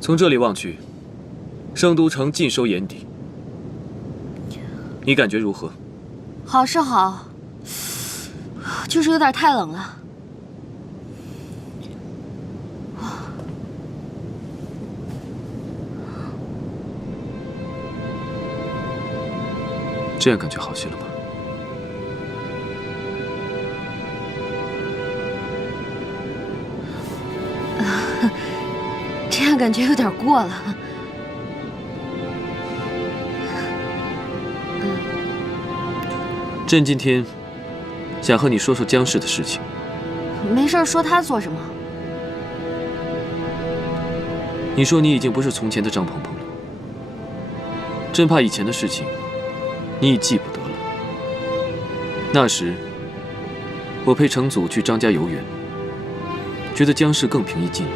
从这里望去，圣都城尽收眼底。你感觉如何？好是好，就是有点太冷了。这样感觉好些了吗？这样感觉有点过了。朕今天想和你说说江氏的事情。没事，说他做什么？你说你已经不是从前的张鹏鹏了，朕怕以前的事情你已记不得了。那时我陪成祖去张家游园，觉得江氏更平易近人，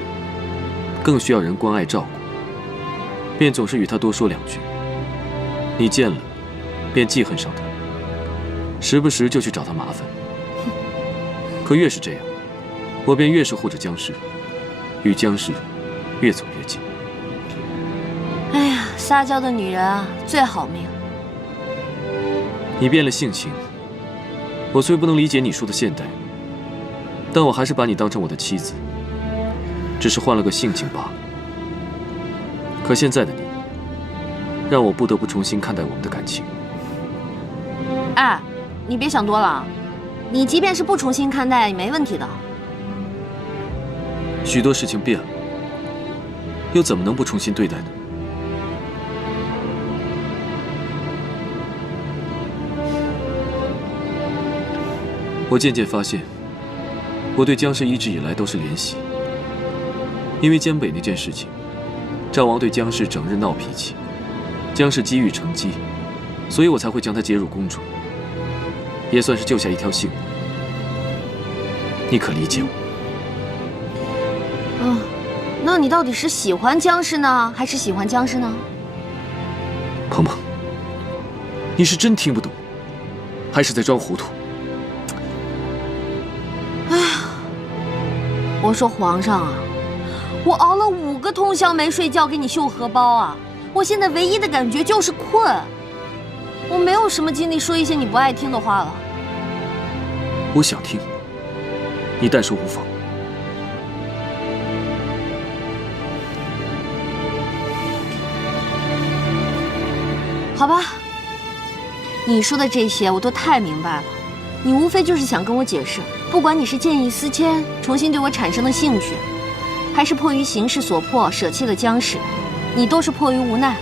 更需要人关爱照顾，便总是与他多说两句。你见了，便记恨上他，时不时就去找他麻烦。可越是这样，我便越是护着江氏，与江氏越走越近。哎呀，撒娇的女人啊，最好命。你变了性情，我虽不能理解你说的现代，但我还是把你当成我的妻子，只是换了个性情罢了。可现在的你，让我不得不重新看待我们的感情。哎，你别想多了，你即便是不重新看待也没问题的。许多事情变了，又怎么能不重新对待呢？我渐渐发现，我对江氏一直以来都是怜惜。因为江北那件事情，赵王对江氏整日闹脾气，江氏积郁成疾，所以我才会将她接入宫中，也算是救下一条性命。你可理解我？那你到底是喜欢江氏呢，还是喜欢江氏呢？鹏鹏，你是真听不懂，还是在装糊涂？哎呀，我说皇上啊，我熬了5个通宵没睡觉给你绣荷包啊，我现在唯一的感觉就是困，我没有什么精力说一些你不爱听的话了。我想听，你但说无妨。好吧，你说的这些我都太明白了，你无非就是想跟我解释，不管你是见异思迁，重新对我产生了兴趣，还是迫于形势所迫舍弃了江氏，你都是迫于无奈。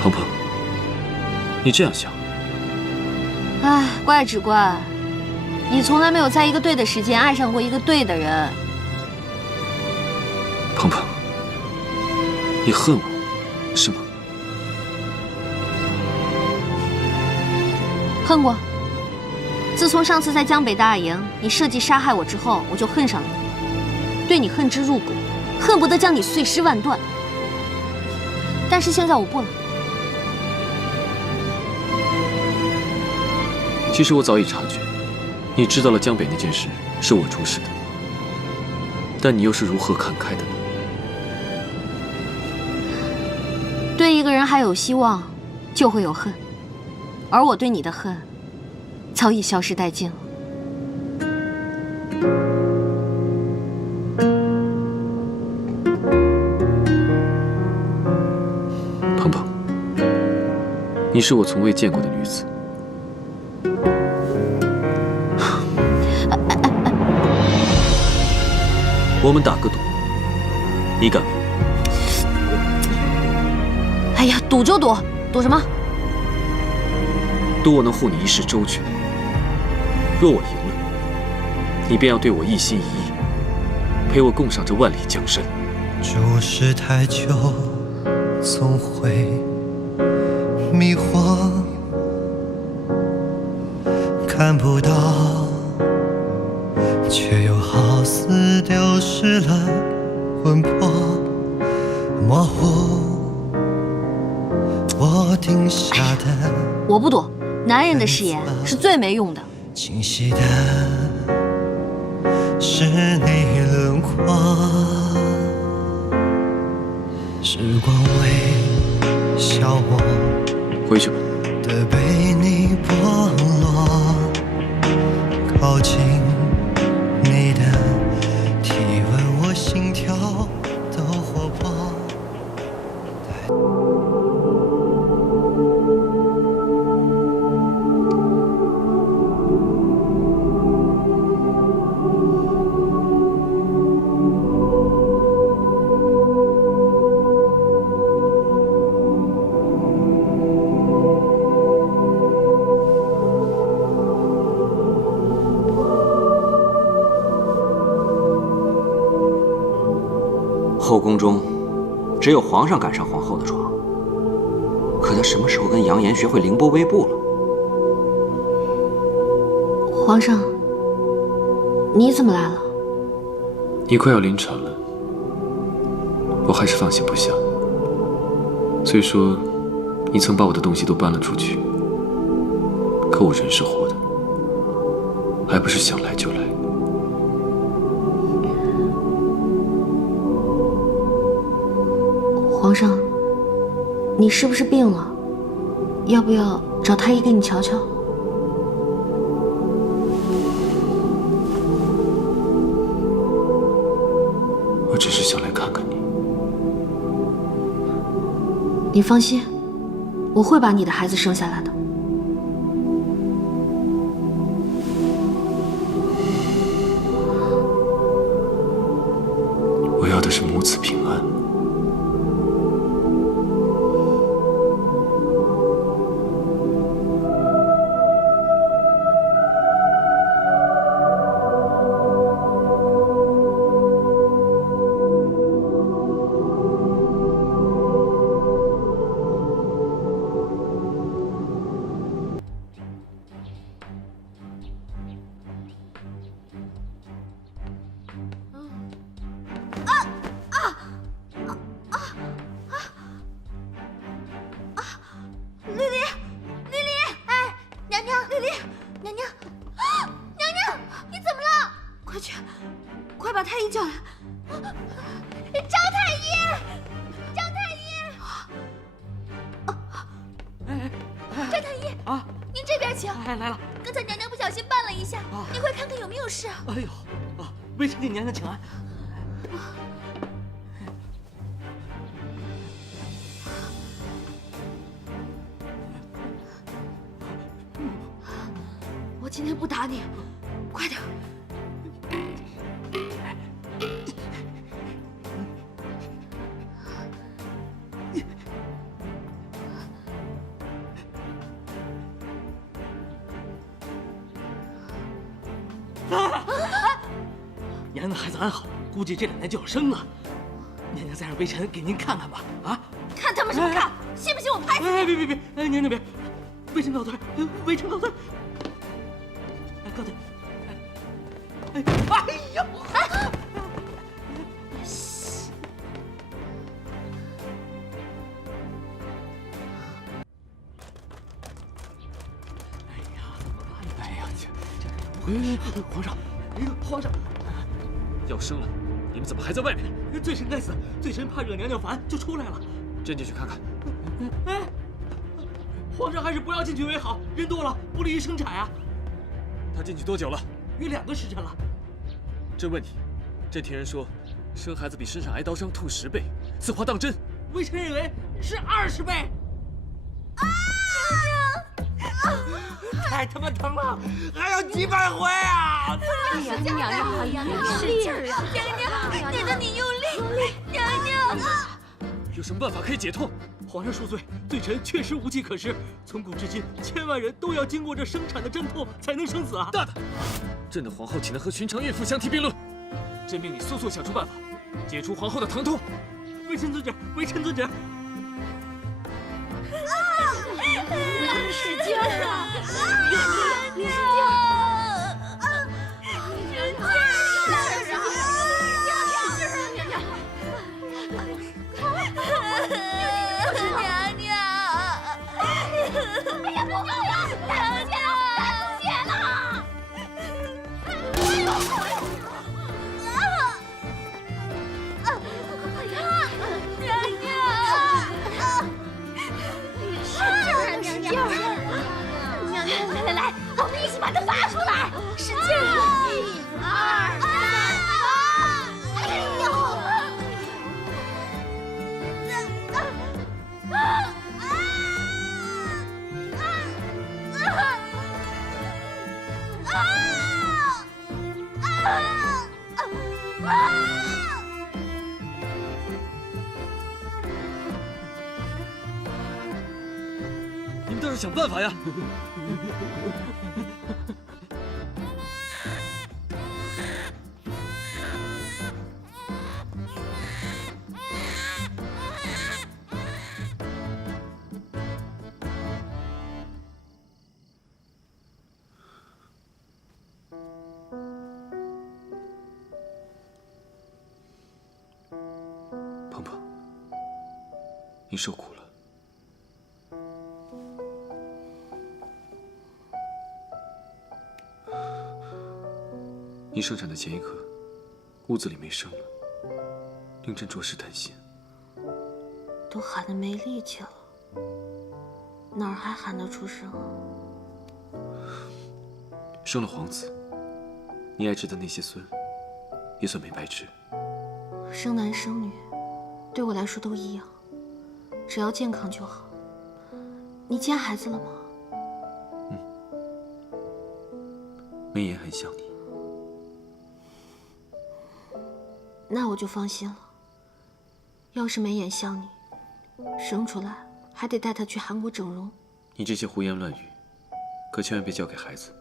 鹏鹏，你这样想？唉，怪只怪，你从来没有在一个对的时间爱上过一个对的人。鹏鹏，你恨我，是吗？恨过。自从上次在江北大营你设计杀害我之后，我就恨上了你，对你恨之入骨，恨不得将你碎尸万段。但是现在我不了。其实我早已察觉，你知道了江北那件事是我出事的，但你又是如何看开的呢？对一个人还有希望，就会有恨，而我对你的恨早已消失殆尽了。鹏鹏，你是我从未见过的女子。我们打个赌，你敢吗？哎呀，赌就赌，赌什么？赌我能护你一世周全。若我赢了，你便要对我一心一意，陪我共赏这万里江山。注视太久，总会迷惑，看不到，却又好似丢失了魂魄，模糊我定下的。我不赌，男人的誓言是最没用的。清晰的是你轮廓，时光微笑我回去吧。的被你剥落，靠近你的体温，我心跳都活泼。后宫中，只有皇上敢上皇后的床。可他什么时候跟杨言学会凌波微步了？皇上，你怎么来了？你快要临产了，我还是放心不下。虽说你曾把我的东西都搬了出去，可我人是活的，还不是想来就来。皇上，你是不是病了？要不要找太医给你瞧瞧？我只是想来看看你。你放心，我会把你的孩子生下来的。我要的是母子平安。快把太医叫来！张太医，张太医，张太医啊，您这边请。哎，来了。刚才娘娘不小心绊了一下，您快看看有没有事。哎呦，微臣给娘娘请安。我今天不打你，快点！娘娘的孩子安好，估计这2年就要生了。娘娘再让微臣给您看看吧。啊！看他们什么看？信不信我拍死你？别！哎，娘娘别！微臣告退，微臣告退。哎，告退。哎呀！皇上，皇上，要生了，你们怎么还在外面？罪臣该死，罪臣怕惹娘娘烦，就出来了。朕进去看看。哎，皇上还是不要进去为好，人多了不利于生产啊。他进去多久了？约2个时辰了。朕问你，朕听人说，生孩子比身上挨刀伤痛10倍，此话当真？微臣认为是20倍。太他妈疼了，还要几百回啊！哎呀，娘娘，使劲儿啊！娘娘，你用力！娘娘，有什么办法可以解痛？皇上恕罪，罪臣确实无计可施。从古至今，千万人都要经过这生产的阵痛才能生子啊！大胆！朕的皇后岂能和寻常孕妇相提并论？朕命你速速想出办法，解除皇后的疼痛。微臣遵旨，微臣遵旨。使劲儿啊！娘娘，使劲娘娘，哎呀，不够了，大血了，大血了！把它发出来，使劲！1、2、3，哎呦！你们倒是想办法呀！鹏鹏，你受苦了。你生产的前一刻，屋子里没声了，令朕着实担心。都喊得没力气了，哪儿还喊得出声啊？生了皇子，你爱吃的那些孙，也算没白吃。生男生女，对我来说都一样，只要健康就好。你见孩子了吗？眉眼很像你。那我就放心了。要是眉眼像你，生出来还得带他去韩国整容。你这些胡言乱语，可千万别交给孩子。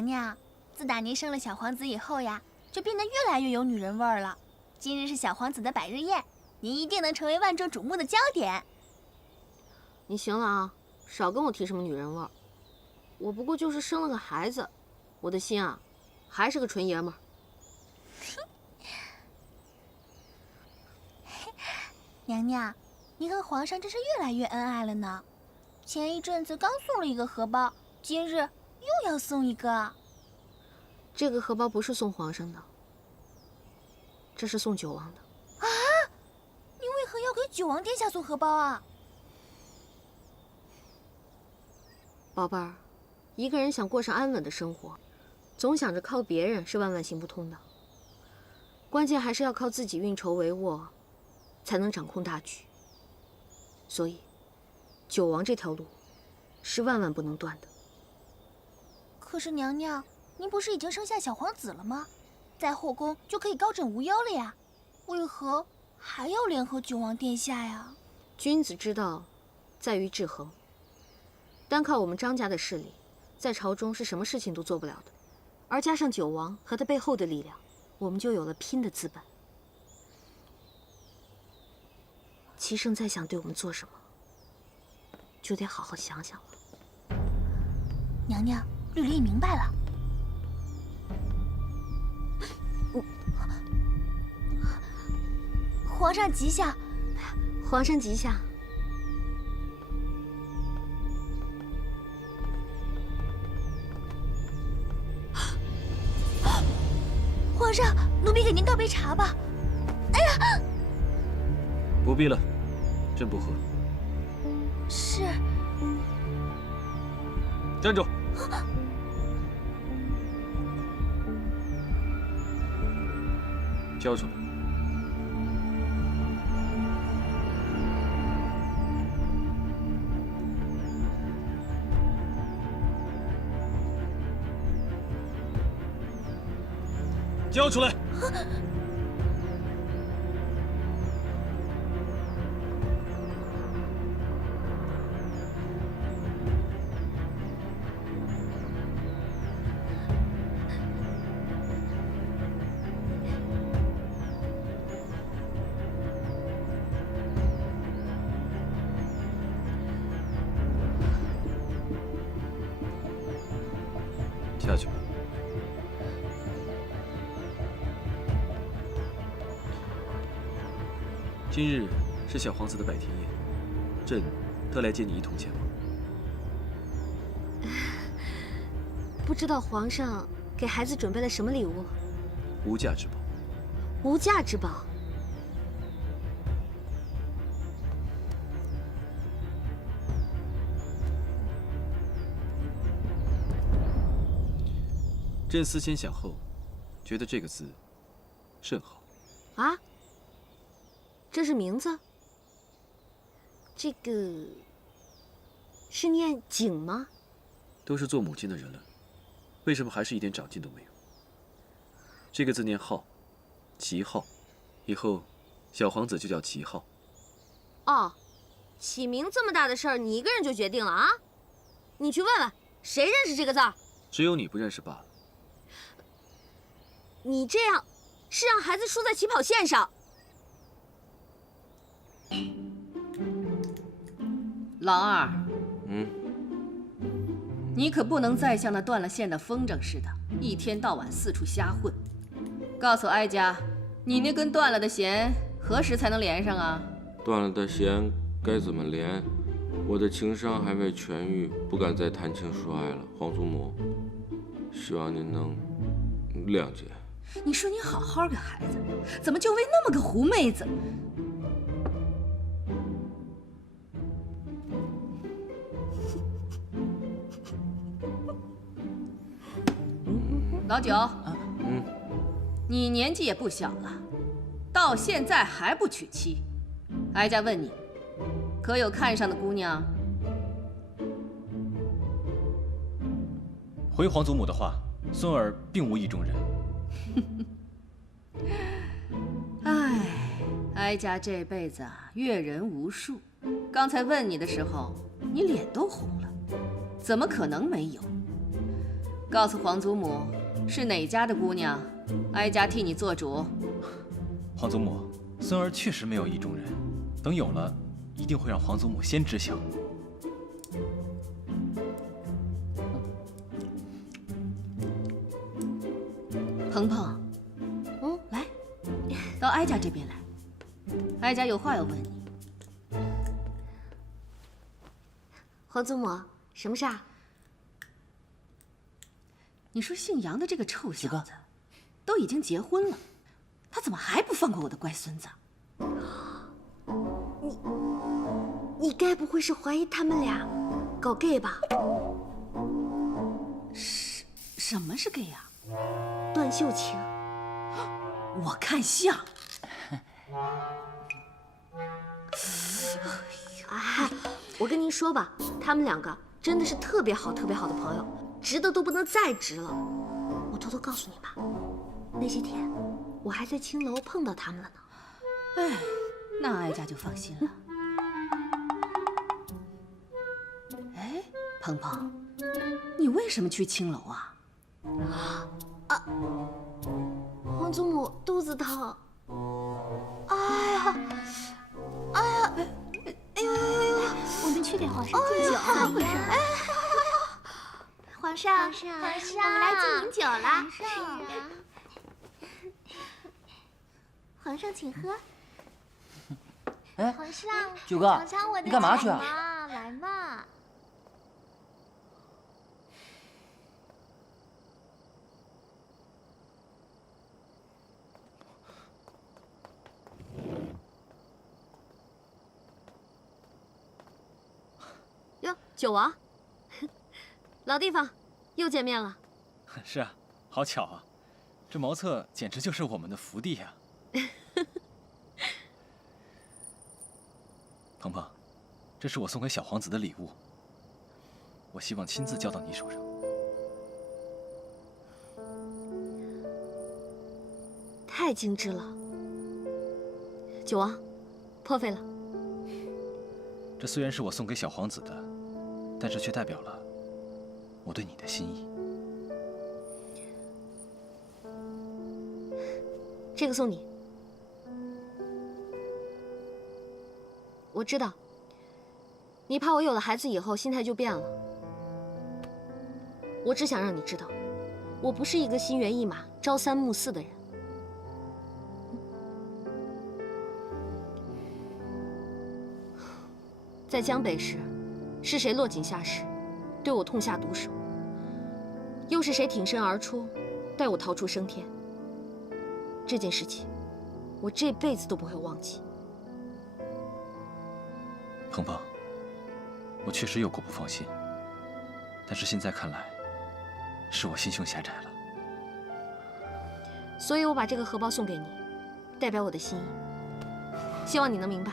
娘，自打您生了小皇子以后呀，就变得越来越有女人味儿了。今日是小皇子的百日宴，您一定能成为万众瞩目的焦点。你行了啊，少跟我提什么女人味儿。我不过就是生了个孩子，我的心啊，还是个纯爷们儿。娘娘，您和皇上真是越来越恩爱了呢。前一阵子刚送了一个荷包，今日又要送一个。这个荷包不是送皇上的，这是送九王的。啊！你为何要给九王殿下送荷包啊？宝贝儿，一个人想过上安稳的生活，总想着靠别人是万万行不通的。关键还是要靠自己运筹帷幄，才能掌控大局。所以，九王这条路是万万不能断的。可是娘娘，您不是已经生下小皇子了吗？在后宫就可以高枕无忧了呀，为何还要联合九王殿下呀？君子之道在于制衡。单靠我们张家的势力，在朝中是什么事情都做不了的。而加上九王和他背后的力量，我们就有了拼的资本。齐胜再想对我们做什么，就得好好想想了。娘娘，绿林已明白了。皇上吉祥！皇上吉祥！皇上，奴婢给您倒杯茶吧。哎呀，不必了，朕不喝。是。站住！交出来！交出来！下去吧。今日是小皇子的百天宴，朕特来接你一同前往。不知道皇上给孩子准备了什么礼物？无价之宝。无价之宝。朕思前想后，觉得这个字甚好。啊？这是名字？这个是念景吗？都是做母亲的人了，为什么还是一点长进都没有？这个字念浩，齐浩，以后小皇子就叫齐浩。哦，起名这么大的事儿，你一个人就决定了啊？你去问问，谁认识这个字儿？只有你不认识罢了。你这样是让孩子输在起跑线上。老二，你可不能再像那断了线的风筝似的，一天到晚四处瞎混。告诉哀家，你那根断了的弦何时才能连上啊？断了的弦该怎么连？我的情伤还未痊愈，不敢再谈情说爱了。皇祖母，希望您能谅解。你说你好好个孩子，怎么就为那么个狐妹子？老九，你年纪也不小了，到现在还不娶妻，哀家问你，可有看上的姑娘？回皇祖母的话，孙儿并无意中人。唉，哀家这辈子啊，阅人无数。刚才问你的时候，你脸都红了，怎么可能没有？告诉皇祖母，是哪家的姑娘，哀家替你做主。皇祖母，孙儿确实没有意中人，等有了，一定会让皇祖母先知晓。鹏鹏，来，到哀家这边来，哀家有话要问你。皇祖母，什么事儿？你说姓杨的这个臭小子，都已经结婚了，他怎么还不放过我的乖孙子？你该不会是怀疑他们俩搞 gay 吧？什么是 gay 呀？段秀琴，我看像。哎，我跟您说吧，他们两个真的是特别好、特别好的朋友，直的都不能再直了。我偷偷告诉你吧，那些天我还在青楼碰到他们了呢。哎，那哀家就放心了。哎，鹏鹏，你为什么去青楼啊？皇祖母肚子疼。哎呀，哎呀，哎呦呦呦呦！我们去给皇上敬酒。怎么回事？皇上，我们来敬您酒了。是啊。皇上，请喝。哎，皇上，九哥，尝尝我的你干嘛去啊？酒来嘛。哟，九王，老地方，又见面了。是啊，好巧啊，这茅厕简直就是我们的福地呀。鹏鹏，这是我送给小皇子的礼物，我希望亲自交到你手上。太精致了，九王，破费了。这虽然是我送给小皇子的，但是却代表了我对你的心意。这个送你。我知道，你怕我有了孩子以后心态就变了。我只想让你知道，我不是一个心猿意马、朝三暮四的人。在江北时，是谁落井下石，对我痛下毒手？又是谁挺身而出，带我逃出升天？这件事情，我这辈子都不会忘记。鹏鹏，我确实有过不放心，但是现在看来，是我心胸狭窄了。所以我把这个荷包送给你，代表我的心意，希望你能明白。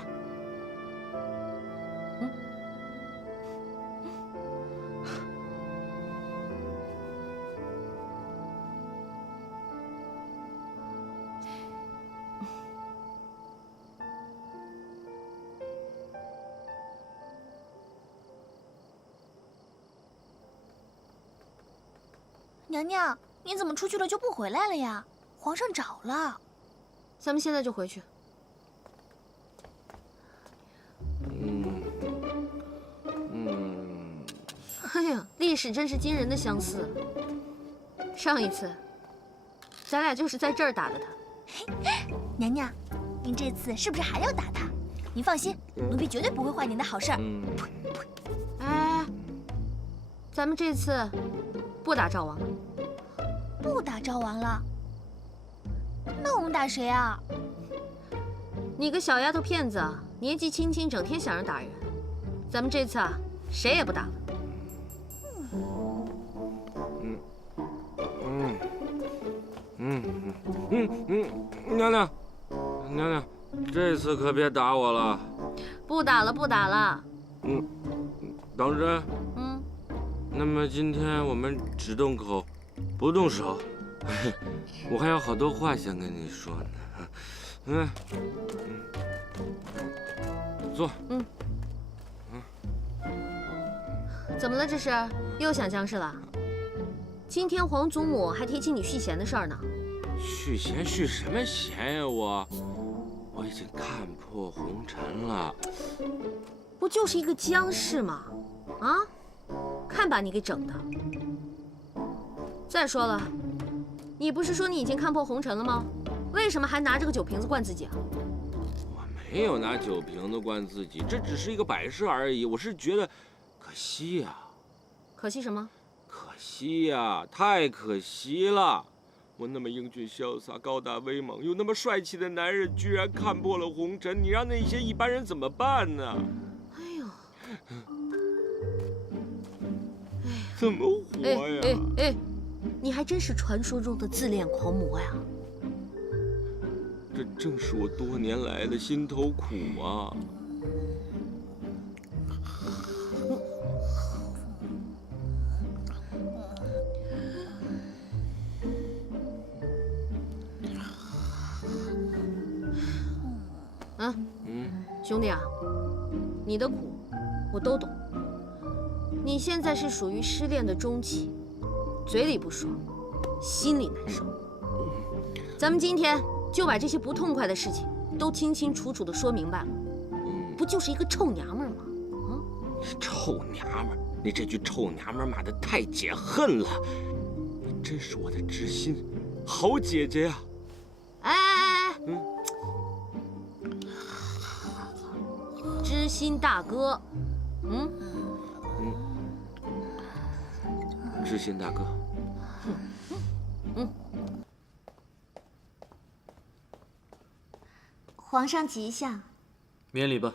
娘娘，你怎么出去了就不回来了呀？皇上找了。咱们现在就回去。哎呀，历史真是惊人的相似。上一次，咱俩就是在这儿打的他。娘娘，您这次是不是还要打他？您放心，奴婢绝对不会坏您的好事儿。哎，咱们这次不打赵王了。不打赵王了？那我们打谁啊？你个小丫头片子，年纪轻轻，整天想着打人。咱们这次啊，谁也不打了。娘娘，娘娘，这次可别打我了。不打了，不打了。当真？那么今天我们只动口，不动手。我还有好多话想跟你说呢。坐。怎么了？这是又想僵尸了？今天皇祖母还提起你续弦的事儿呢。续弦续什么弦呀？我已经看破红尘了。不就是一个僵尸吗？啊，看把你给整的！再说了，你不是说你已经看破红尘了吗？为什么还拿这个酒瓶子灌自己啊？我没有拿酒瓶子灌自己，这只是一个摆设而已。我是觉得可惜呀。可惜什么？可惜呀，太可惜了！我那么英俊潇洒、高大威猛，又那么帅气的男人，居然看破了红尘，你让那些一般人怎么办呢？哎呦，怎么活呀？你还真是传说中的自恋狂魔呀！这正是我多年来的心头苦啊！兄弟啊，你的苦我都懂。你现在是属于失恋的中期，嘴里不说，心里难受。咱们今天就把这些不痛快的事情都清清楚楚地说明白了，不就是一个臭娘们吗？你臭娘们儿！你这句臭娘们儿骂得太解恨了，你真是我的知心好姐姐呀！知心大哥，知心大哥，皇上吉祥。免礼吧。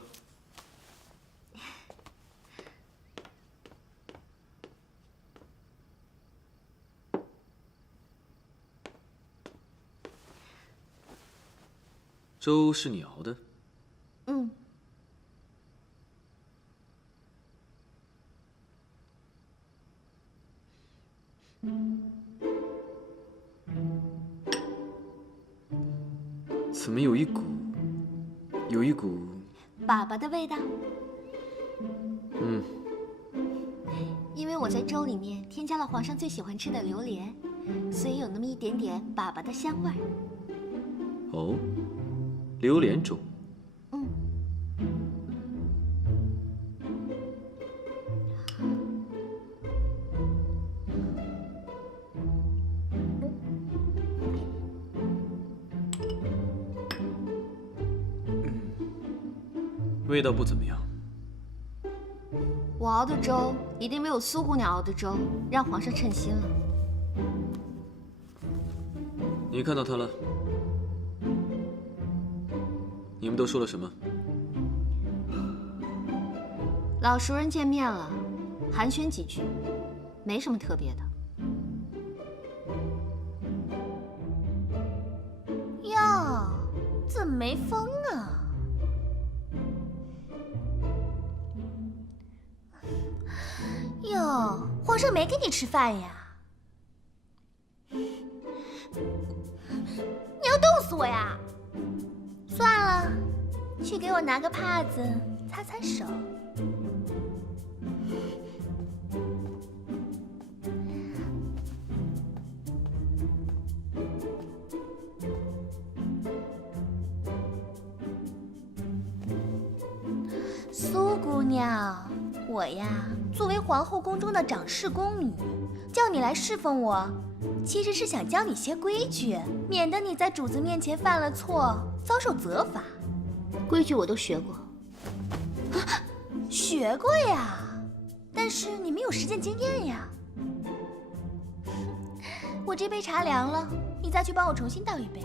粥是你熬的？怎么有一股粑粑的味道。因为我在粥里面添加了皇上最喜欢吃的榴莲，所以有那么一点点粑粑的香味儿。哦，榴莲粥。味道不怎么样。我熬的粥一定没有苏姑娘熬的粥让皇上称心了。你看到他了？你们都说了什么？老熟人见面了，寒暄几句，没什么特别的。哟，怎么没风啊？哟，皇上没给你吃饭呀？你要冻死我呀！算了，去给我拿个帕子擦擦手。苏姑娘，我呀，作为皇后宫中的掌事宫女，叫你来侍奉我，其实是想教你些规矩，免得你在主子面前犯了错，遭受责罚。规矩我都学过，学过呀，但是你没有实践经验呀。我这杯茶凉了，你再去帮我重新倒一杯。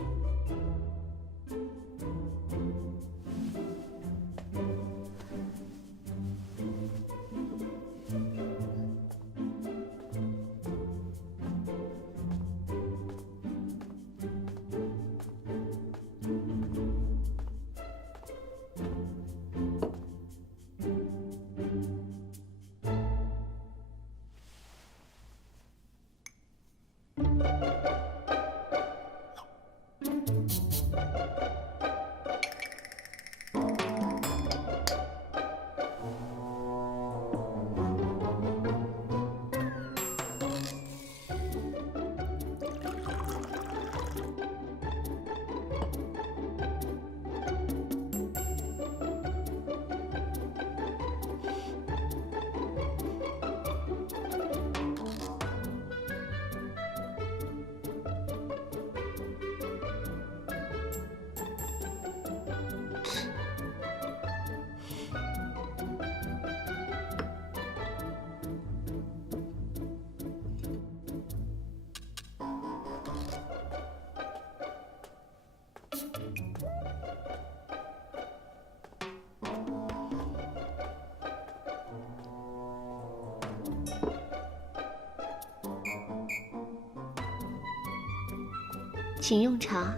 请用茶。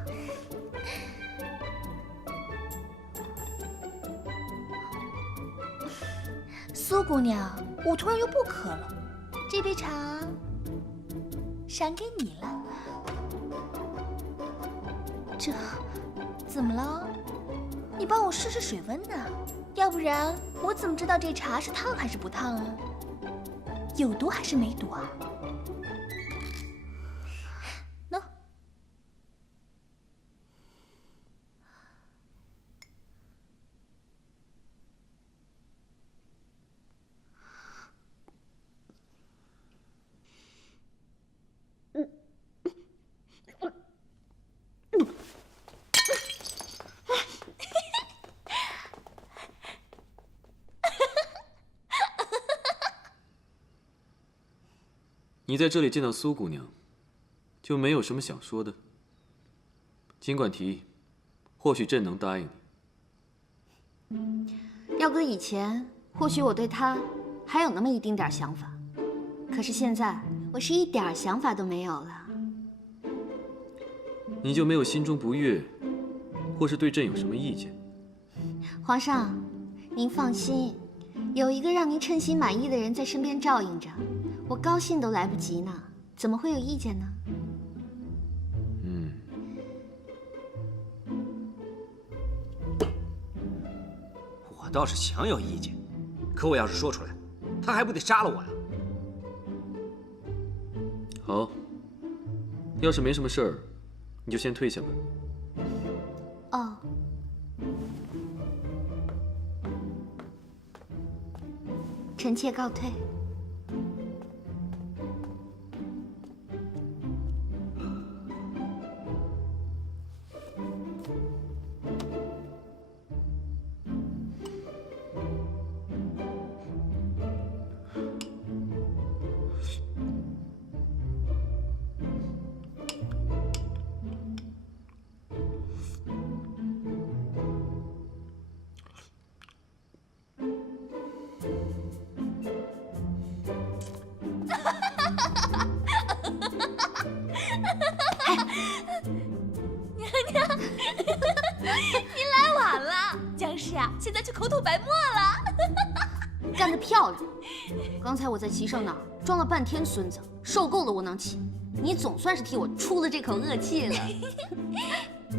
苏姑娘，我突然又不渴了，这杯茶赏给你了。这怎么了？你帮我试试水温呢？要不然我怎么知道这茶是烫还是不烫啊？有毒还是没毒啊？喏。你在这里见到苏姑娘，就没有什么想说的？尽管提，或许朕能答应你。要搁以前，或许我对她还有那么一丁点想法，可是现在我是一点想法都没有了。你就没有心中不悦，或是对朕有什么意见？皇上，您放心，有一个让您称心满意的人在身边照应着。我高兴都来不及呢，怎么会有意见呢？我倒是想有意见，可我要是说出来，他还不得杀了我呀？好，要是没什么事儿，你就先退下吧。哦。臣妾告退。呀，现在却口吐白沫了。干得漂亮！刚才我在齐胜那儿装了半天孙子，受够了窝囊气，你总算是替我出了这口恶气了。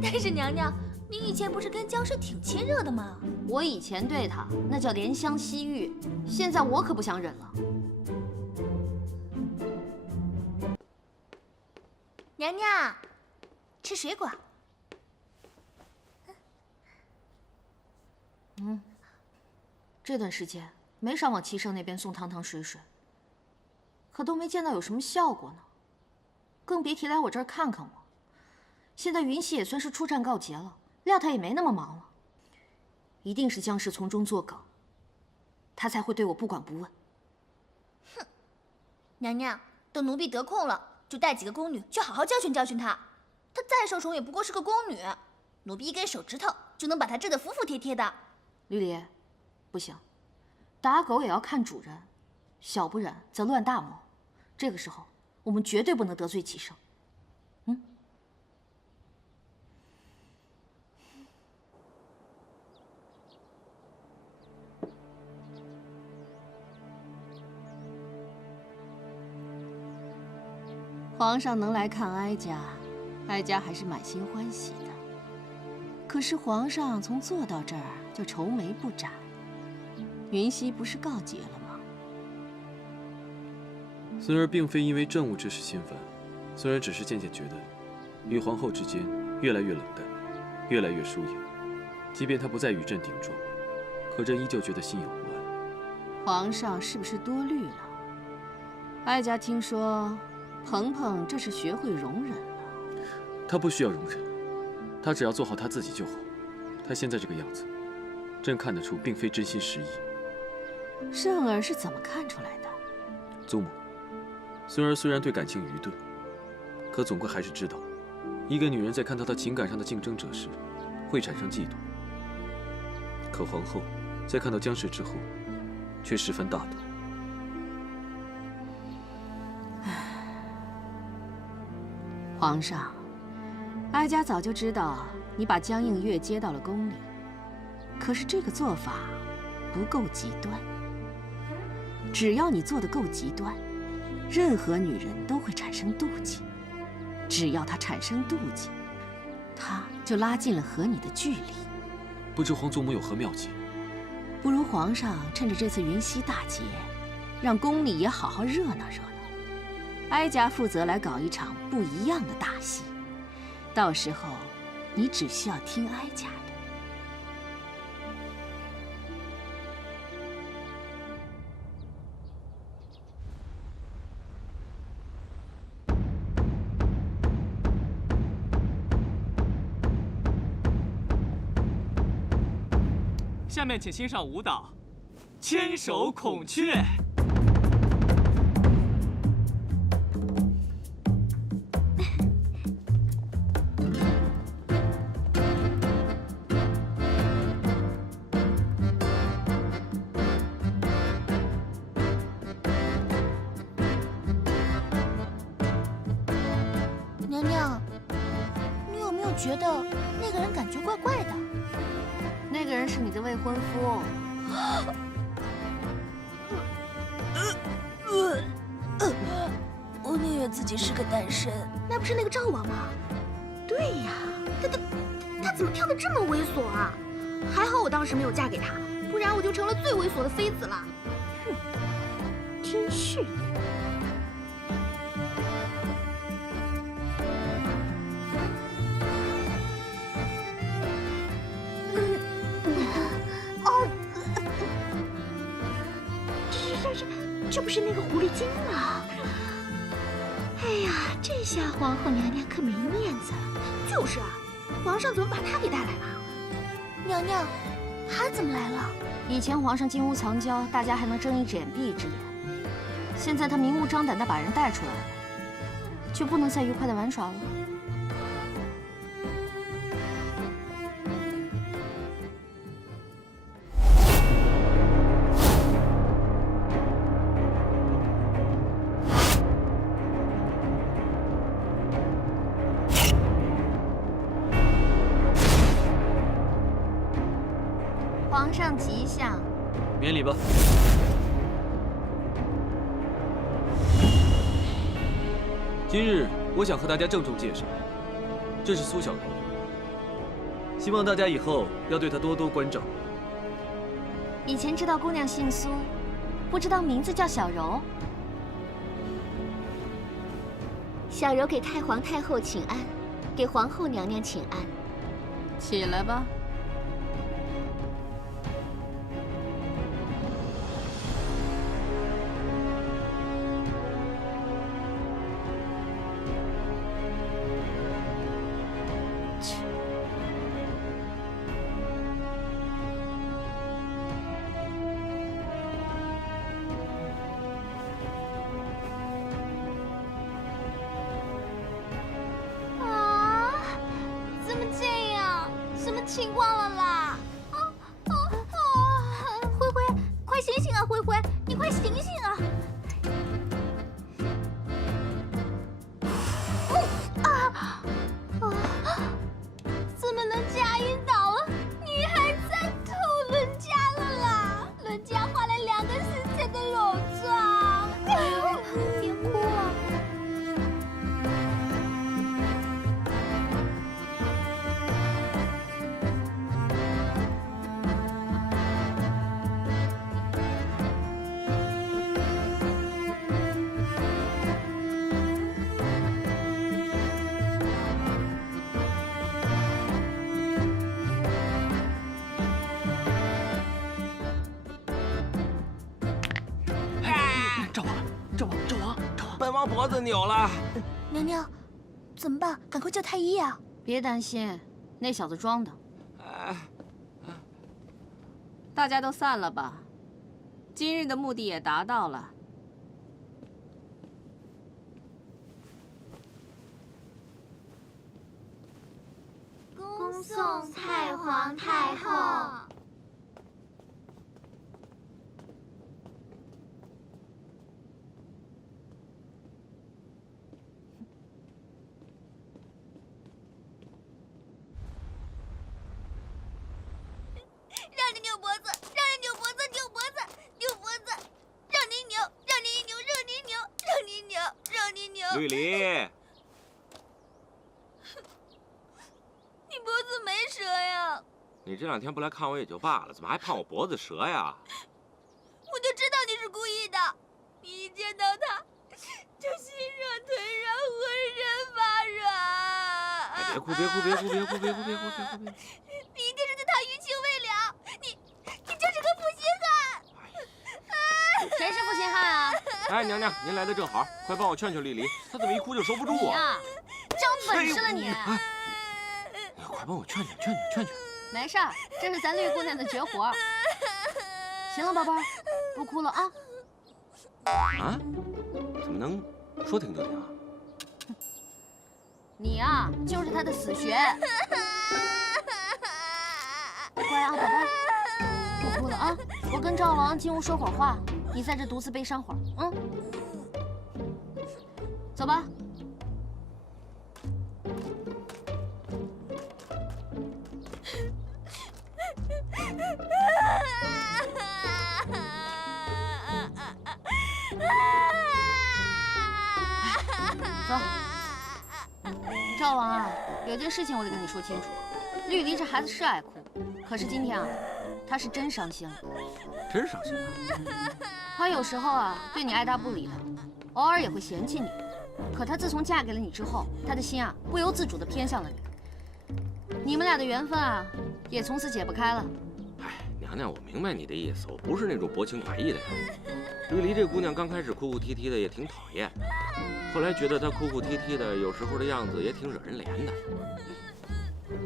但是娘娘，你以前不是跟江氏挺亲热的吗？我以前对他那叫怜香惜玉，现在我可不想忍了。娘娘，吃水果。这段时间没少往齐胜那边送汤汤水水，可都没见到有什么效果呢，更别提来我这儿看看我。现在云溪也算是出战告捷了，料他也没那么忙了。一定是江氏从中作梗，他才会对我不管不问。哼，娘娘，等奴婢得空了，就带几个宫女去好好教训教训他。他再受宠也不过是个宫女，奴婢一根手指头就能把他治得服服帖帖的。绿篱，不行，打狗也要看主人，小不忍则乱大谋。这个时候，我们绝对不能得罪齐胜。皇上能来看哀家，哀家还是满心欢喜的。可是皇上从坐到这儿就愁眉不展，云溪不是告捷了吗？孙儿并非因为政务之事心烦，孙儿只是渐渐觉得，与皇后之间越来越冷淡，越来越疏远。即便她不再与朕顶撞，可朕依旧觉得心有不安。皇上是不是多虑了？哀家听说，鹏鹏这是学会容忍了。他不需要容忍，他只要做好他自己就好。他现在这个样子，朕看得出并非真心实意。圣儿是怎么看出来的？祖母，孙儿虽然对感情愚钝，可总归还是知道，一个女人在看到她情感上的竞争者时，会产生嫉妒。可皇后在看到江氏之后，却十分大度。皇上，哀家早就知道你把江映月接到了宫里，可是这个做法不够极端。只要你做得够极端，任何女人都会产生妒忌。只要她产生妒忌，她就拉近了和你的距离。不知皇祖母有何妙计？不如皇上趁着这次云溪大捷，让宫里也好好热闹热闹。哀家负责来搞一场不一样的大戏，到时候你只需要听哀家的。下面请欣赏舞蹈《千手孔雀》。娘娘，你有没有觉得那个人感觉怪怪的？那个人是你的未婚夫。我宁愿自己是个单身。那不是那个赵王吗？对呀，他怎么跳得这么猥琐啊？还好我当时没有嫁给他，不然我就成了最猥琐的妃子了。哼，真是的。这不是那个狐狸精吗？哎呀，这下皇后娘娘可没面子了。就是啊，皇上怎么把她给带来了？娘娘，她怎么来了？以前皇上金屋藏娇，大家还能睁一只眼闭一只眼，现在他明目张胆地把人带出来了，就不能再愉快地玩耍了？皇上吉祥。免礼吧。今日我想和大家郑重介绍，这是苏小柔，希望大家以后要对她多多关照。以前知道姑娘姓苏，不知道名字叫小柔。小柔给太皇太后请安，给皇后娘娘请安。起来吧。情况了啦！灰灰，快醒醒啊！灰灰，你快醒醒啊！怎么伦家晕倒了？你还在吐伦家了啦？伦家花了2个4天的裸妆。别哭了。本王脖子扭了。娘娘，怎么办？赶快叫太医啊！别担心，那小子装的。大家都散了吧，今日的目的也达到了。恭送太皇太后。让你扭脖子，让你扭脖子，扭脖子，扭脖子，让你扭，让你扭，让你扭，让你扭，让你扭。绿篱，你脖子没折呀？你这2天不来看我也就罢了，怎么还盼我脖子折呀？我就知道你是故意的，你一见到他就心软、腿软、浑身发软。哎，别哭，别哭，别哭，别哭，别哭，别哭，别哭！你一定是对他余情未了，你就是个负心汉。谁是负心汉啊？哎，娘娘，您来的正好，快帮我劝劝丽丽，她怎么一哭就收不住啊？啊，长本事了你！哎，快帮我劝劝，劝劝，劝劝。没事儿，这是咱绿姑娘的绝活。行了，宝贝儿，不哭了啊。啊？怎么能说停就停啊？你呀，就是他的死穴。乖啊，宝贝儿，不哭了啊！我跟赵王进屋说会儿话，你在这独自悲伤会儿，嗯？走吧。走。赵王啊，有件事情我得跟你说清楚。绿篱这孩子是爱哭，可是今天啊，他是真伤心了。真伤心了。他有时候啊，对你爱答不理的，偶尔也会嫌弃你。可他自从嫁给了你之后，他的心啊，不由自主地偏向了你。你们俩的缘分啊，也从此解不开了。哎，娘娘，我明白你的意思，我不是那种薄情寡义的人。绿篱这姑娘刚开始哭哭啼啼的，也挺讨厌。后来觉得她哭哭啼啼的，有时候的样子也挺惹人怜的。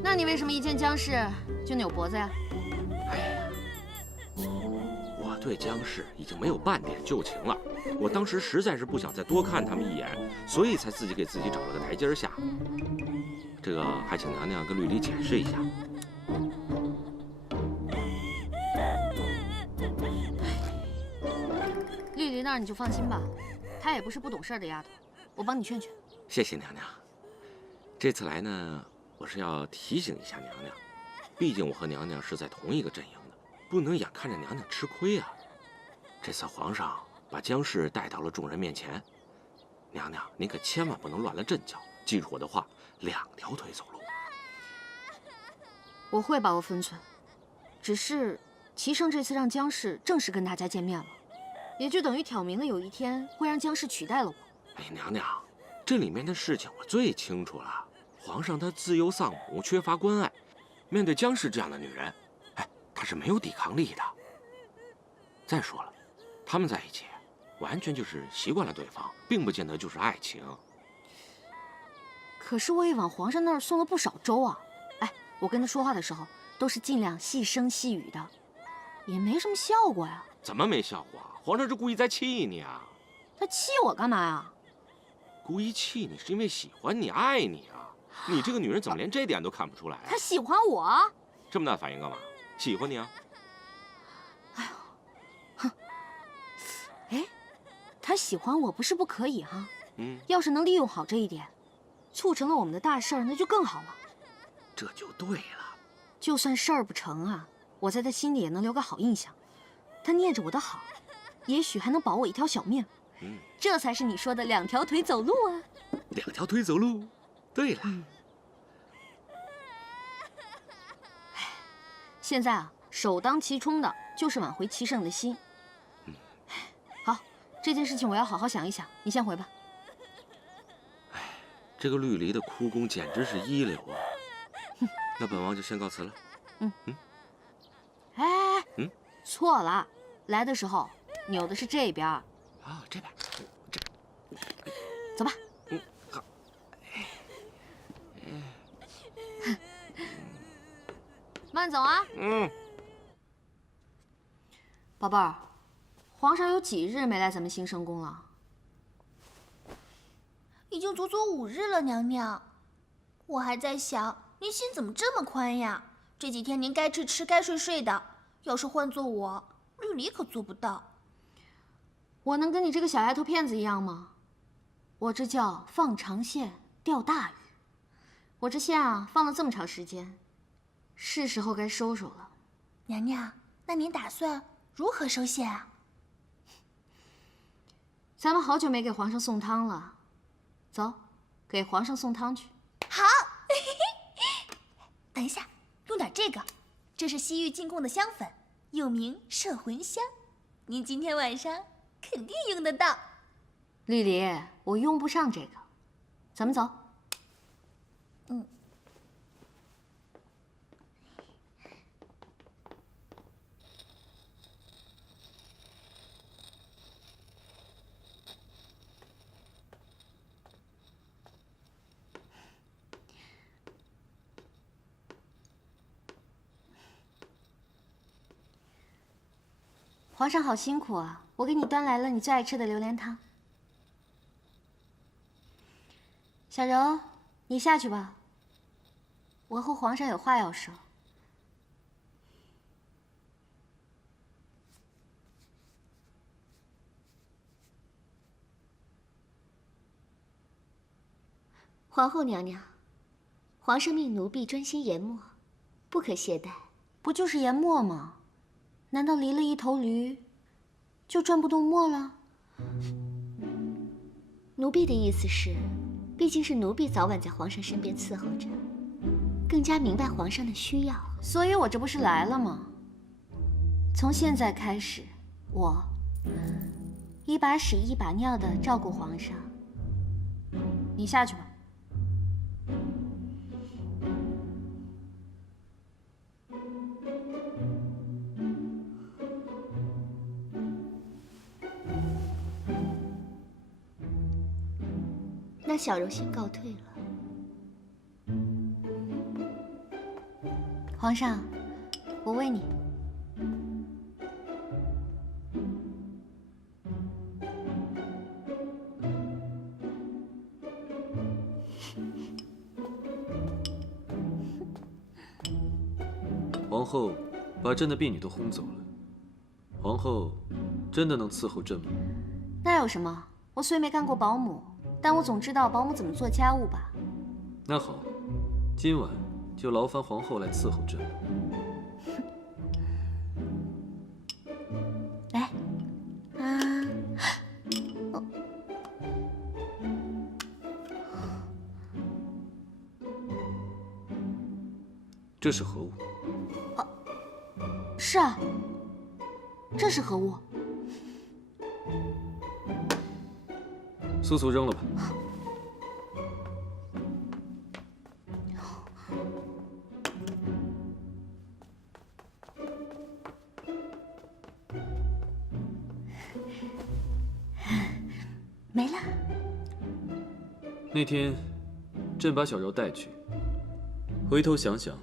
那你为什么一见姜氏就扭脖子呀？哎呀，我对姜氏已经没有半点旧情了。我当时实在是不想再多看他们一眼，所以才自己给自己找了个台阶下。这个还请娘娘跟绿篱解释一下。绿篱那儿你就放心吧，她也不是不懂事的丫头，我帮你劝劝。谢谢娘娘。这次来呢，我是要提醒一下娘娘，毕竟我和娘娘是在同一个阵营的。不能眼看着娘娘吃亏啊！这次皇上把姜氏带到了众人面前，娘娘您可千万不能乱了阵脚，记住我的话，2条腿走路。我会把握分寸，只是齐胜这次让姜氏正式跟大家见面了，也就等于挑明了有一天会让姜氏取代了我。哎，娘娘，这里面的事情我最清楚了。皇上他自幼丧母，缺乏关爱，面对姜氏这样的女人，哎，他是没有抵抗力的。再说了，他们在一起，完全就是习惯了对方，并不见得就是爱情。可是我也往皇上那儿送了不少粥啊！哎，我跟他说话的时候都是尽量细声细语的，也没什么效果呀。怎么没效果？皇上是故意在气你啊！他气我干嘛呀？故意气你是因为喜欢你、爱你啊！你这个女人怎么连这点都看不出来啊？他喜欢我？这么大反应干嘛？喜欢你啊！哎呦，哼！哎，他喜欢我不是不可以哈。要是能利用好这一点，促成了我们的大事儿，那就更好了。这就对了。就算事儿不成啊，我在他心里也能留个好印象。他念着我的好，也许还能保我一条小命。这才是你说的2条腿走路啊！2条腿走路。对了。现在啊，首当其冲的就是挽回齐胜的心。好，这件事情我要好好想一想，你先回吧。哎，这个绿篱的哭功简直是一流啊！那本王就先告辞了。哎，错了，来的时候扭的是这边。啊，这边，走吧。好。慢走啊。宝贝儿，皇上有几日没来咱们兴圣宫了？已经足足5日了，娘娘。我还在想，您心怎么这么宽呀？这几天您该吃吃，该睡睡的。要是换做我，绿篱可做不到。我能跟你这个小丫头片子一样吗？我这叫放长线钓大鱼。我这线啊放了这么长时间，是时候该收收了。娘娘，那您打算如何收线啊？咱们好久没给皇上送汤了，走，给皇上送汤去。好，等一下，用点这个，这是西域进贡的香粉，又名摄魂香，您今天晚上肯定用得到。丽丽，我用不上这个，咱们走。皇上好辛苦啊，我给你端来了你最爱吃的榴莲汤。小柔，你下去吧，我和皇上有话要说。皇后娘娘，皇上命奴婢专心研墨，不可懈怠。不就是研墨吗？难道离了一头驴，就转不动墨了？奴婢的意思是，毕竟是奴婢早晚在皇上身边伺候着，更加明白皇上的需要。所以我这不是来了吗？从现在开始，我一把屎一把尿的照顾皇上。你下去吧。那小柔先告退了。皇上，我喂你。皇后把朕的婢女都轰走了，皇后真的能伺候朕吗？那有什么？我虽没干过保姆，但我总知道保姆怎么做家务吧。那好，今晚就劳烦皇后来伺候朕。这是何物？是啊，这是何物？速速扔了吧。没了。那天，朕把小柔带去，回头想想，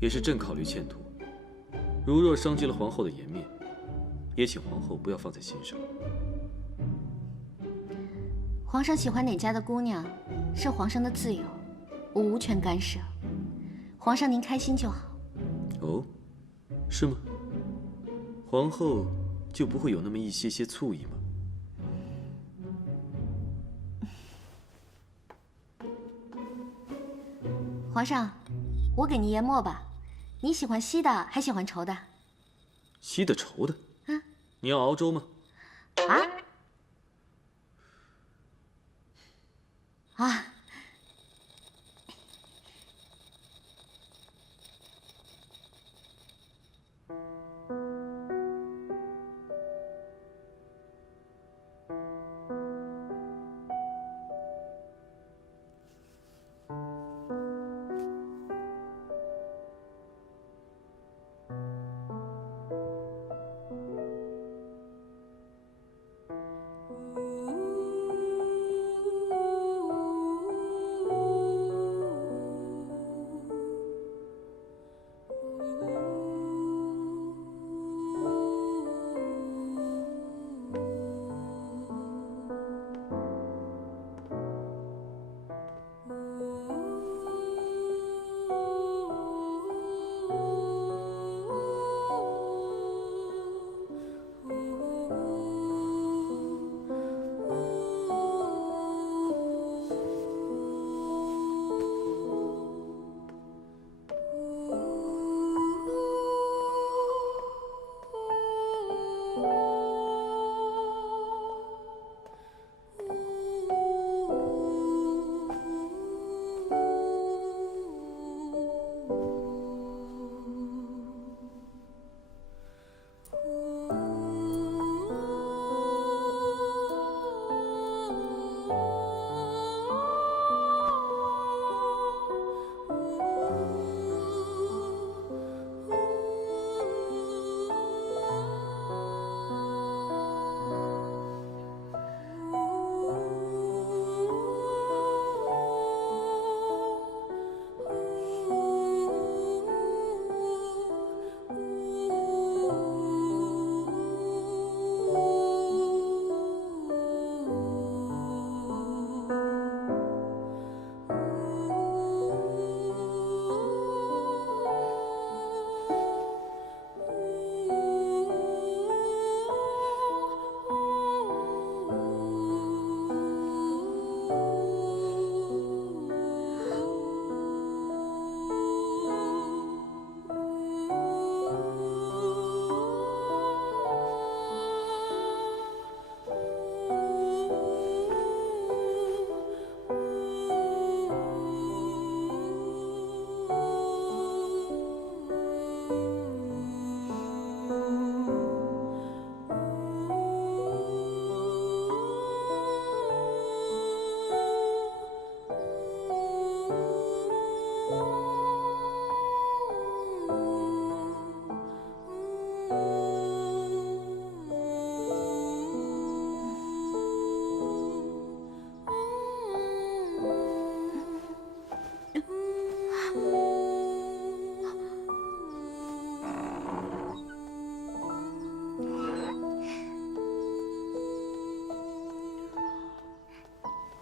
也是朕考虑前途。如若伤及了皇后的颜面，也请皇后不要放在心上。皇上喜欢哪家的姑娘，是皇上的自由，我无权干涉。皇上您开心就好。哦，是吗？皇后就不会有那么一些些醋意吗？皇上，我给您研墨吧。你喜欢稀的还喜欢稠的？稀的稠的。嗯，你要熬粥吗？啊！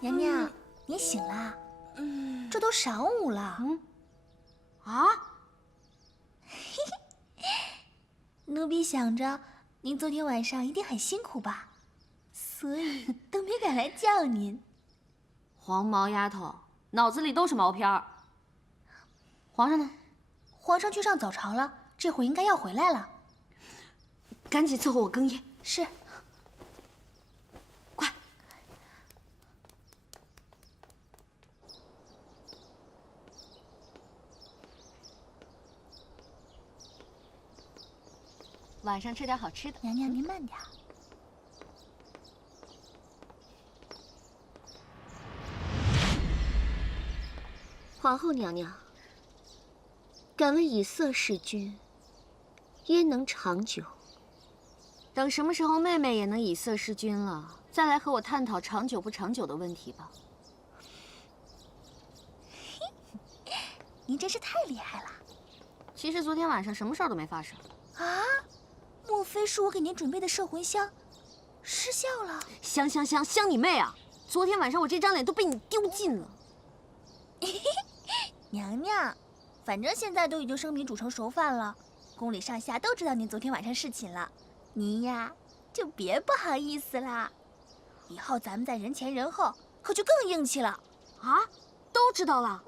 娘娘，你醒啦？这都晌午了。奴婢想着您昨天晚上一定很辛苦吧，所以都没敢来叫您。黄毛丫头，脑子里都是毛片儿。皇上呢？皇上去上早朝了，这会儿应该要回来了。赶紧伺候我更衣。是。晚上吃点好吃的。娘娘，您慢点。皇后娘娘，敢问以色侍君，焉能长久？等什么时候妹妹也能以色侍君了，再来和我探讨长久不长久的问题吧。您真是太厉害了。其实昨天晚上什么事儿都没发生。啊？莫非是我给您准备的摄魂香失效了？香你妹啊！昨天晚上我这张脸都被你丢尽了。娘娘，反正现在都已经生米煮成熟饭了，宫里上下都知道您昨天晚上侍寝了，您呀就别不好意思啦。以后咱们在人前人后可就更硬气了。啊？都知道了。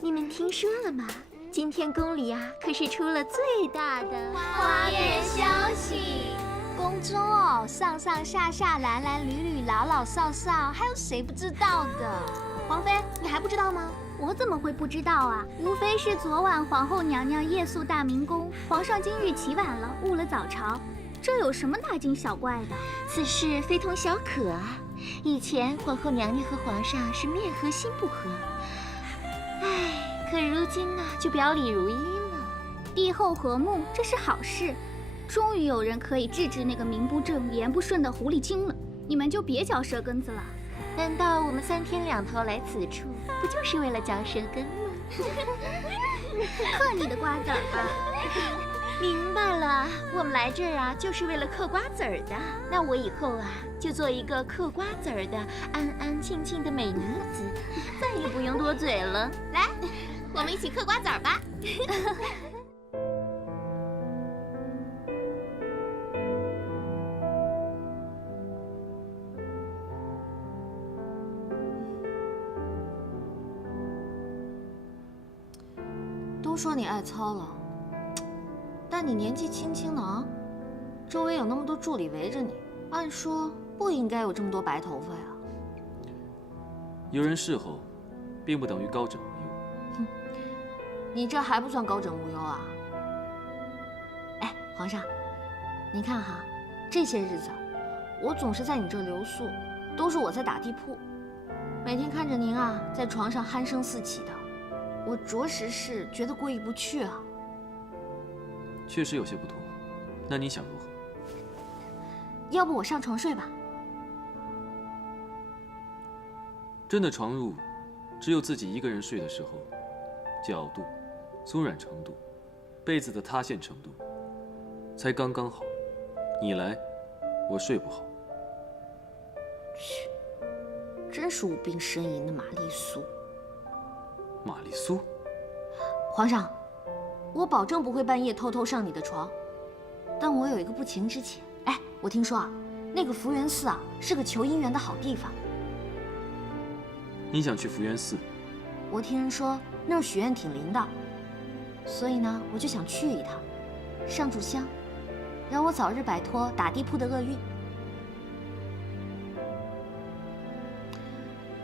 你们听说了吗？今天宫里啊，可是出了最大的花园消息。宫中哦，上上下下、男男女女、老老少少，还有谁不知道的？皇妃，你还不知道吗？我怎么会不知道啊？无非是昨晚皇后娘娘夜宿大明宫，皇上今日起晚了，误了早朝，这有什么大惊小怪的？此事非同小可啊！以前皇后娘娘和皇上是面和心不和，唉，可如今呢，就表里如一了。帝后和睦，这是好事。终于有人可以治治那个名不正言不顺的狐狸精了，你们就别嚼舌根子了。难道我们3天2头来此处，不就是为了嚼舌根吗？嗑你的瓜子儿吧！明白了，我们来这儿啊，就是为了嗑瓜子儿的。那我以后啊，就做一个嗑瓜子儿的安安静静的美女子，再也不用多嘴了。来，我们一起嗑瓜子儿吧！都说你爱操劳，但你年纪轻轻的啊，周围有那么多助理围着你，按说不应该有这么多白头发呀。有人侍候，并不等于高枕无忧。哼，你这还不算高枕无忧啊？哎，皇上，你看哈，这些日子我总是在你这留宿，都是我在打地铺，每天看着您啊在床上鼾声四起的。我着实是觉得过意不去啊。确实有些不妥，那你想如何？要不我上床睡吧。真的床褥，只有自己一个人睡的时候，角度、松软程度、被子的塌陷程度，才刚刚好。你来，我睡不好。去，真是无病呻吟的玛丽苏。玛丽苏，皇上，我保证不会半夜偷偷上你的床，但我有一个不情之请。哎，我听说啊，那个福源寺啊是个求姻缘的好地方。你想去福源寺？我听人说那儿许愿挺灵的，所以呢，我就想去一趟，上炷香，让我早日摆脱打地铺的厄运。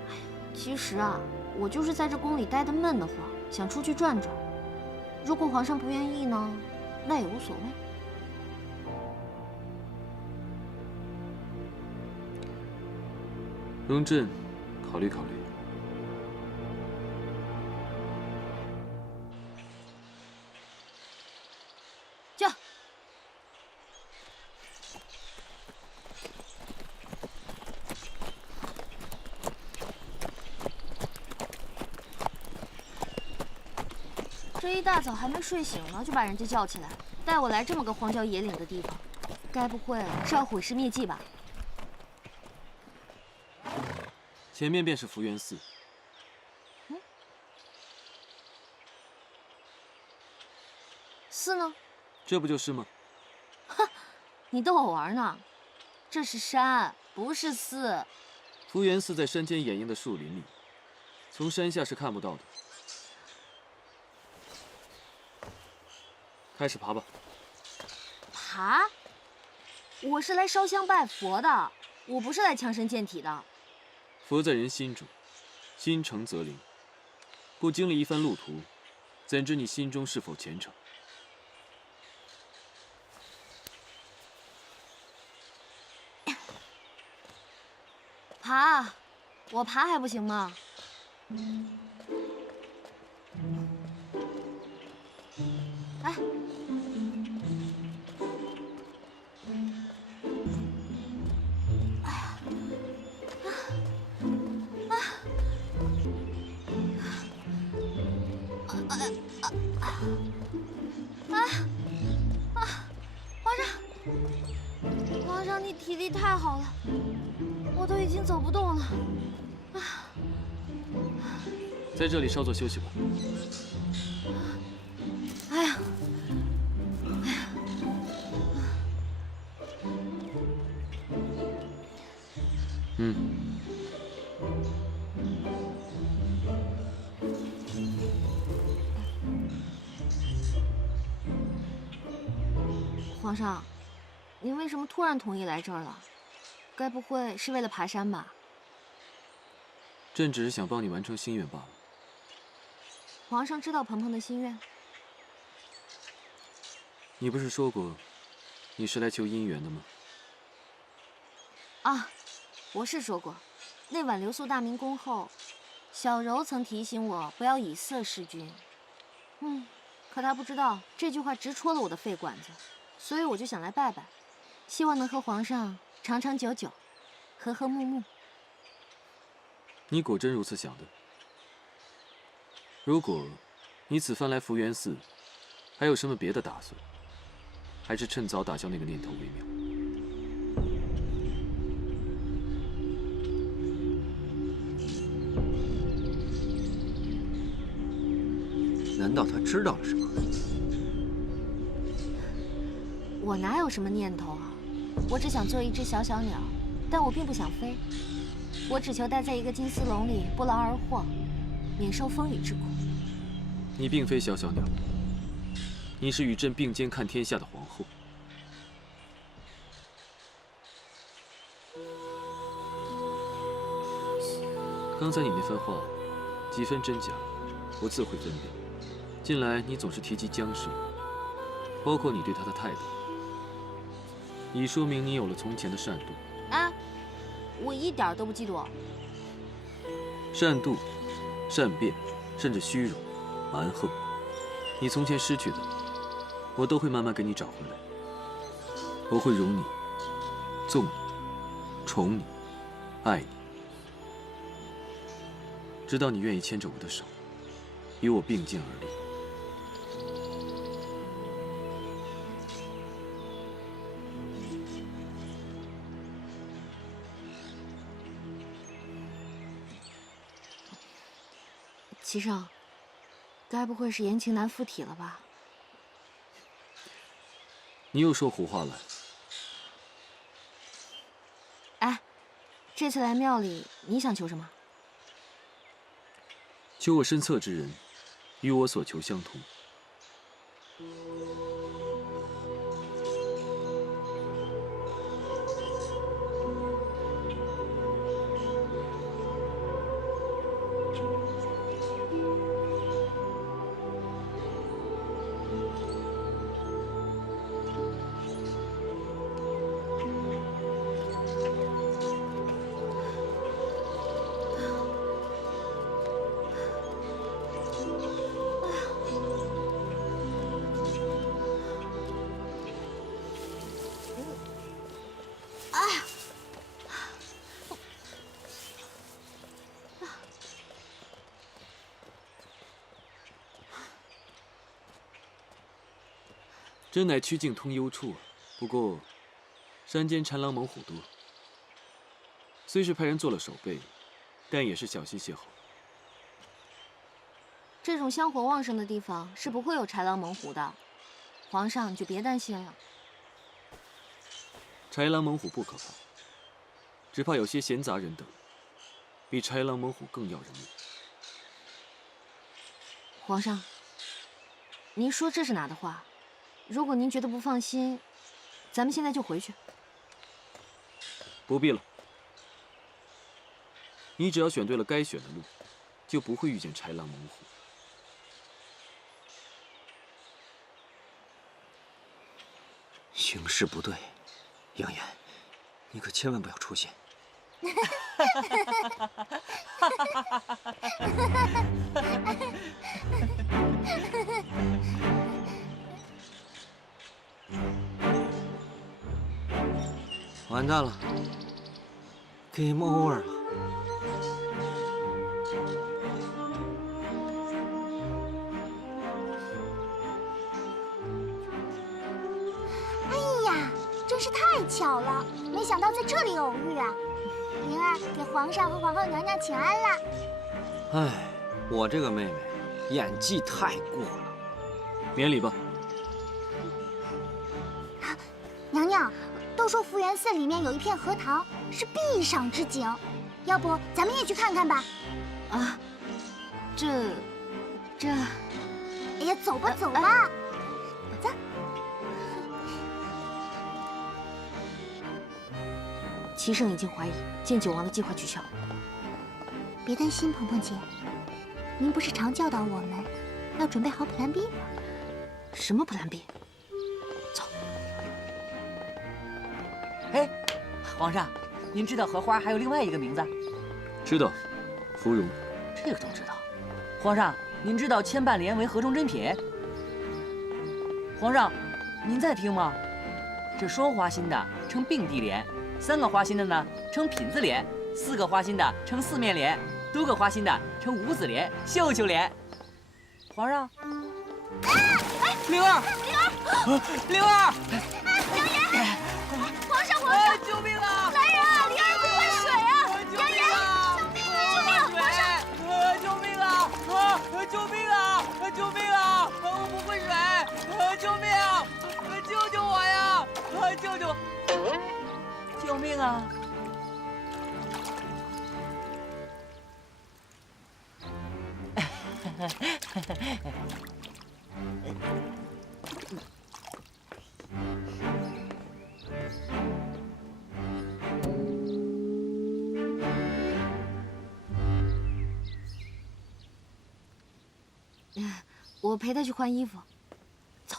哎，其实啊。我就是在这宫里待得闷得慌，想出去转转。如果皇上不愿意呢，那也无所谓。容朕考虑考虑。驾！这一大早还没睡醒呢，就把人家叫起来，带我来这么个荒郊野岭的地方，该不会是要毁尸灭迹吧？前面便是福源寺。寺呢？这不就是吗？哼，你逗我玩呢？这是山，不是寺。福源寺在山间掩映的树林里，从山下是看不到的。开始爬吧。爬？我是来烧香拜佛的，我不是来强身健体的。佛在人心中，心诚则灵。不经历一番路途，怎知你心中是否虔诚？爬，我爬还不行吗？哎，皇上，你体力太好了，我都已经走不动了。在这里稍作休息吧。哎呀，皇上，您为什么突然同意来这儿了？该不会是为了爬山吧？朕只是想帮你完成心愿罢了。皇上知道鹏鹏的心愿？你不是说过，你是来求姻缘的吗？啊，我是说过，那晚留宿大明宫后，小柔曾提醒我不要以色侍君。可她不知道这句话直戳了我的肺管子，所以我就想来拜拜，希望能和皇上长长久久，和和睦睦。你果真如此想的？如果你此番来福源寺，还有什么别的打算？还是趁早打消那个念头为妙。难道他知道了什么？我哪有什么念头啊？我只想做一只小小鸟，但我并不想飞。我只求待在一个金丝笼里，不劳而获，免受风雨之苦。你并非小小鸟，你是与朕并肩看天下的皇后。刚才你那番话，几分真假，我自会分辨。近来你总是提及江氏，包括你对她的态度，已说明你有了从前的善妒。啊，我一点都不嫉妒。善妒、善变，甚至虚荣、蛮横，你从前失去的，我都会慢慢给你找回来。我会容你、纵你、宠你、爱你，直到你愿意牵着我的手，与我并肩而立。齐胜，该不会是言情男附体了吧？你又说胡话了。哎，这次来庙里，你想求什么？求我身侧之人，与我所求相同。真乃曲径通幽处啊！不过，山间豺狼猛虎多，虽是派人做了守备，但也是小心些好。这种香火旺盛的地方是不会有豺狼猛虎的，皇上你就别担心了。豺狼猛虎不可怕，只怕有些闲杂人等，比豺狼猛虎更要人命。皇上，您说这是哪的话？如果您觉得不放心，咱们现在就回去。不必了，你只要选对了该选的路，就不会遇见豺狼猛虎。形势不对，杨言，你可千万不要出现。完蛋了 ，Game over 了。哎呀，真是太巧了，没想到在这里偶遇啊！灵儿给皇上和皇后娘娘请安啦。哎，我这个妹妹演技太过了，免礼吧。娘娘，都说福源寺里面有一片荷塘，是必赏之景，要不咱们也去看看吧？啊，这，哎呀，走吧走吧，走。齐胜已经怀疑见九王的计划取消。别担心，鹏鹏姐，您不是常教导我们要准备好 Plan B 吗？什么 Plan B？ 走。哎，皇上，您知道荷花还有另外一个名字？知道，芙蓉。这个都知道。皇上，您知道千瓣莲为何中珍品？皇上，您在听吗？这双花心的称并蒂莲，3个花心的呢称品字莲，4个花心的称四面莲，多个花心的称五子莲、秀秀莲。皇上，灵儿，灵儿，杨言，皇上，救命啊！来人啊！灵儿快换水啊！杨言，救命！皇上，救命啊！救命啊！救命啊！我不会水！救命！救救我呀！救命啊！我陪他去换衣服。走。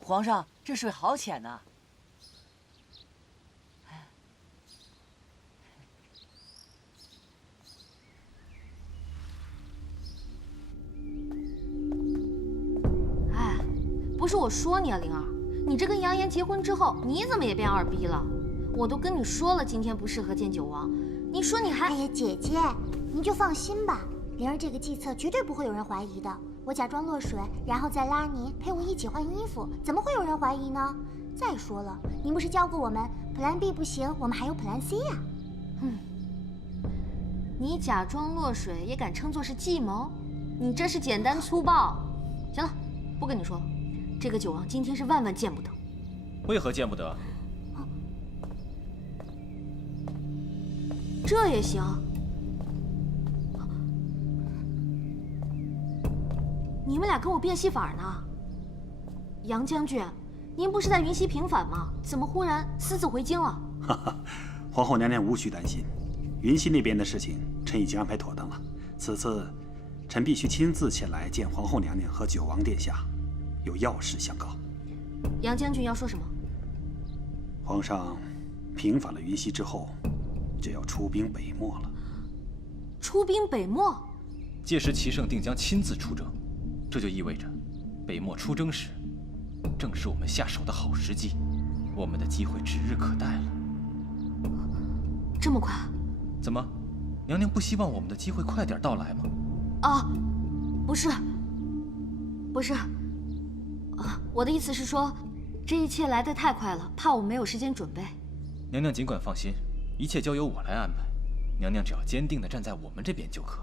皇上，这水好浅呐。哎，不是我说你啊，灵儿，你这跟杨言结婚之后，你怎么也变二逼了？我都跟你说了，今天不适合见九王，你说你还……哎呀，姐姐，您就放心吧，灵儿这个计策绝对不会有人怀疑的。我假装落水，然后再拉您陪我一起换衣服，怎么会有人怀疑呢？再说了，您不是教过我们 Plan B 不行，我们还有 Plan C 呀。你假装落水也敢称作是计谋？你这是简单粗暴。行了，不跟你说了，这个九王今天是万万见不得。为何见不得？这也行？你们俩跟我变戏法呢？杨将军，您不是在云溪平反吗？怎么忽然私自回京了？哈哈，皇后娘娘无需担心，云溪那边的事情臣已经安排妥当了。此次，臣必须亲自前来见皇后娘娘和九王殿下，有要事相告。杨将军要说什么？皇上平反了云溪之后，就要出兵北漠了。出兵北漠？届时齐胜定将亲自出征。这就意味着，北漠出征时，正是我们下手的好时机，我们的机会指日可待了。这么快？怎么，娘娘不希望我们的机会快点到来吗？啊，不是，我的意思是说，这一切来得太快了，怕我没有时间准备。娘娘尽管放心，一切交由我来安排，娘娘只要坚定地站在我们这边就可。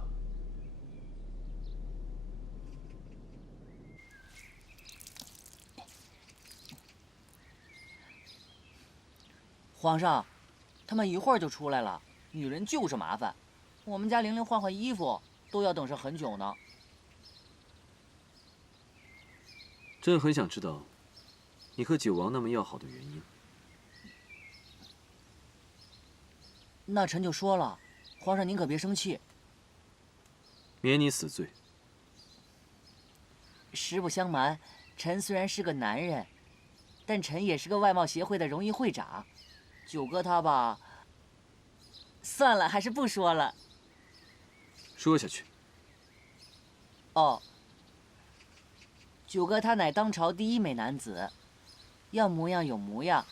皇上，他们一会儿就出来了。女人就是麻烦，我们家玲玲换衣服都要等上很久呢。朕很想知道，你和九王那么要好的原因。那臣就说了，皇上您可别生气。免你死罪。实不相瞒，臣虽然是个男人，但臣也是个外贸协会的荣誉会长。九哥他吧，算了，还是不说了。说下去。哦，九哥他乃当朝第一美男子，要模样有模样，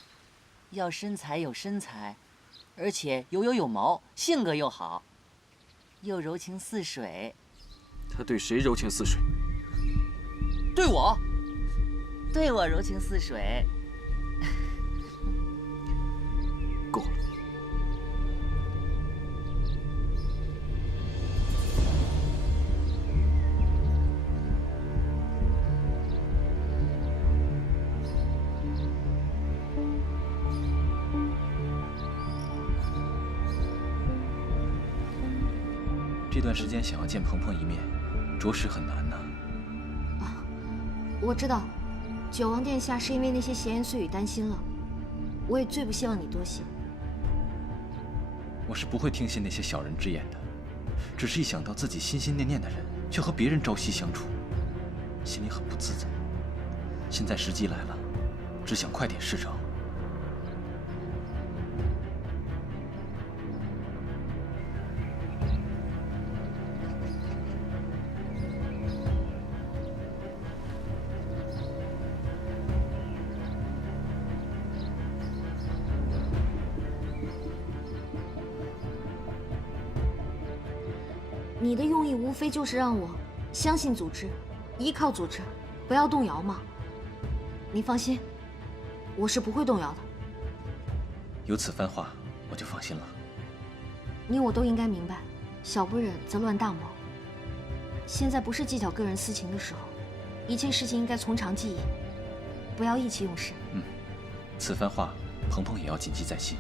要身材有身材，而且有油有毛，性格又好，又柔情似水。他对谁柔情似水？对我，对我柔情似水。够了。这段时间想要见鹏鹏一面，着实很难呐。我知道，九王殿下是因为那些闲言碎语担心了，我也最不希望你多心。我是不会听信那些小人之言的，只是一想到自己心心念念的人却和别人朝夕相处，心里很不自在。现在时机来了，只想快点事成。你的用意无非就是让我相信组织，依靠组织，不要动摇嘛。你放心，我是不会动摇的。有此番话，我就放心了。你我都应该明白，小不忍则乱大谋。现在不是计较个人私情的时候，一切事情应该从长计议，不要意气用事。此番话，鹏鹏也要谨记在心。